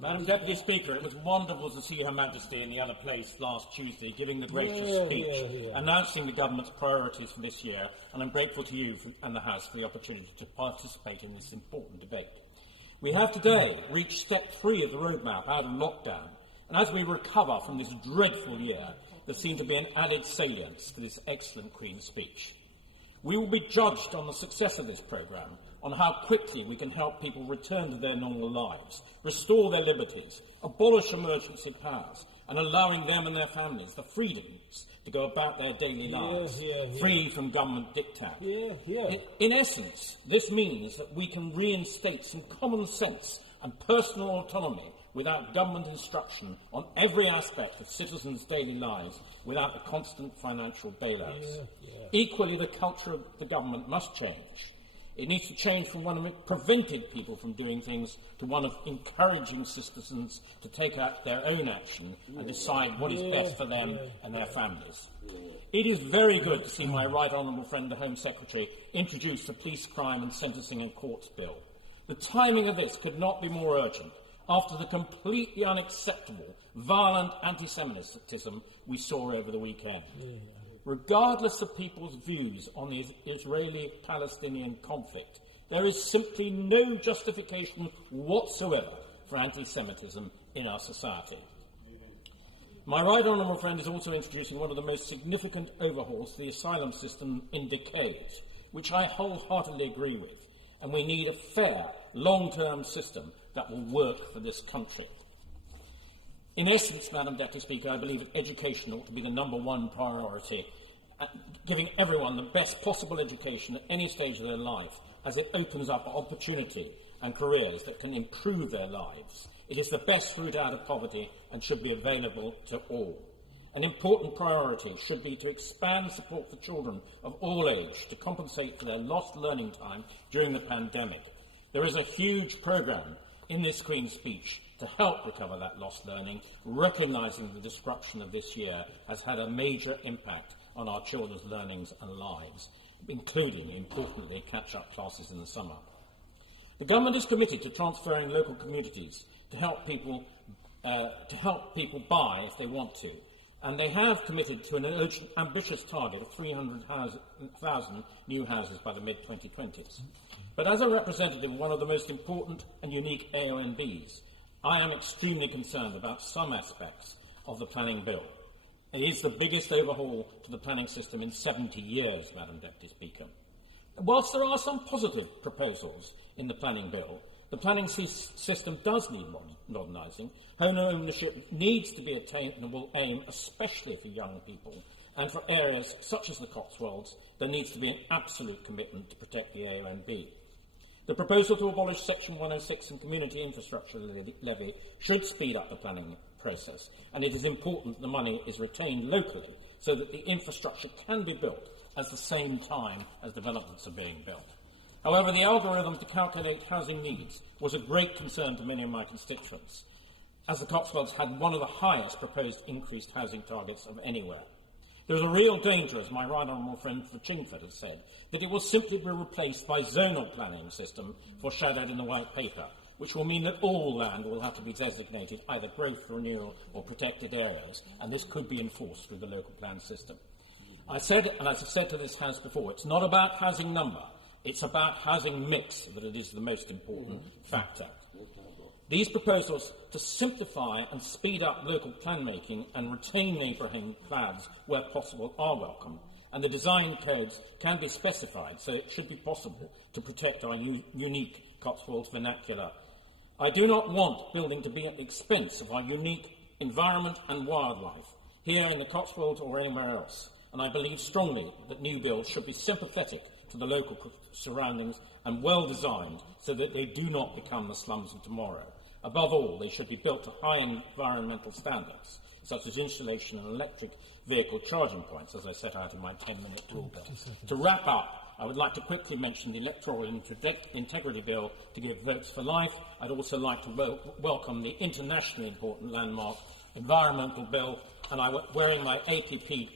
Madam Deputy Speaker, it was wonderful to see Her Majesty in the other place last Tuesday giving the gracious speech announcing the government's priorities for this year, and I'm grateful to you and the House for the opportunity to participate in this important debate. We have today reached step 3 of the roadmap out of lockdown, and as we recover from this dreadful year, there seems to be an added salience to this excellent Queen's speech. We will be judged on the success of this programme, on how quickly we can help people return to their normal lives, restore their liberties, abolish emergency powers, and allowing them and their families the freedoms to go about their daily lives, free from government diktat. In essence, this means that we can reinstate some common sense and personal autonomy without government instruction on every aspect of citizens' daily lives, without the constant financial bailouts. Equally, the culture of the government must change. It needs to change from one of preventing people from doing things to one of encouraging citizens to take out their own action and decide what is best for them and their families. It is very good to see my right honourable friend, the Home Secretary, introduce the Police Crime and Sentencing and Courts Bill. The timing of this could not be more urgent after the completely unacceptable, violent anti-Semitism we saw over the weekend. Regardless of people's views on the Israeli-Palestinian conflict, there is simply no justification whatsoever for anti-Semitism in our society. My right honourable friend is also introducing one of the most significant overhauls to the asylum system in decades, which I wholeheartedly agree with, and we need a fair, long-term system that will work for this country. In essence, Madam Deputy Speaker, I believe that education ought to be the #1 priority, giving everyone the best possible education at any stage of their life, as it opens up opportunity and careers that can improve their lives. It is the best route out of poverty and should be available to all. An important priority should be to expand support for children of all age to compensate for their lost learning time during the pandemic. There is a huge programme in this Queen's speech to help recover that lost learning, recognising the disruption of this year has had a major impact on our children's learnings and lives, including, importantly, catch-up classes in the summer. The government is committed to transferring local communities to help people buy if they want to, and they have committed to an urgent, ambitious target of 300,000 new houses by the mid-2020s. But as a representative of one of the most important and unique AONBs, I am extremely concerned about some aspects of the planning bill. It is the biggest overhaul to the planning system in 70 years, Madam Deputy Speaker. Whilst there are some positive proposals in the planning bill, the planning system does need modernising. Home ownership needs to be attainable aim, especially for young people, and for areas such as the Cotswolds, there needs to be an absolute commitment to protect the AONB. The proposal to abolish Section 106 and Community Infrastructure Levy should speed up the planning process, and it is important that the money is retained locally so that the infrastructure can be built at the same time as developments are being built. However, the algorithm to calculate housing needs was a great concern to many of my constituents, as the Cotswolds had one of the highest proposed increased housing targets of anywhere. There is a real danger, as my right honourable friend for Chingford has said, that it will simply be replaced by zonal planning system foreshadowed in the White Paper, which will mean that all land will have to be designated either growth, renewal or protected areas, and this could be enforced through the local plan system. I said, and as I've said to this House before, it's not about housing number, it's about housing mix that it is the most important factor. These proposals to simplify and speed up local plan making and retain neighbouring plans where possible are welcome, and the design codes can be specified, so it should be possible to protect our unique Cotswolds vernacular. I do not want building to be at the expense of our unique environment and wildlife, here in the Cotswolds or anywhere else, and I believe strongly that new builds should be sympathetic to the local surroundings and well designed so that they do not become the slums of tomorrow. Above all, they should be built to high environmental standards, such as installation of electric vehicle charging points, as I set out in my 10-minute talk. To wrap up, I would like to quickly mention the Electoral Integrity Bill to give votes for life. I'd also like to welcome the internationally important landmark Environmental Bill, and wearing my APP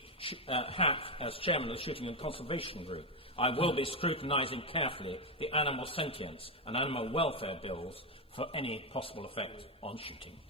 hat as chairman of the Shooting and Conservation Group, I will be scrutinising carefully the animal sentience and animal welfare bills for any possible effect on shooting.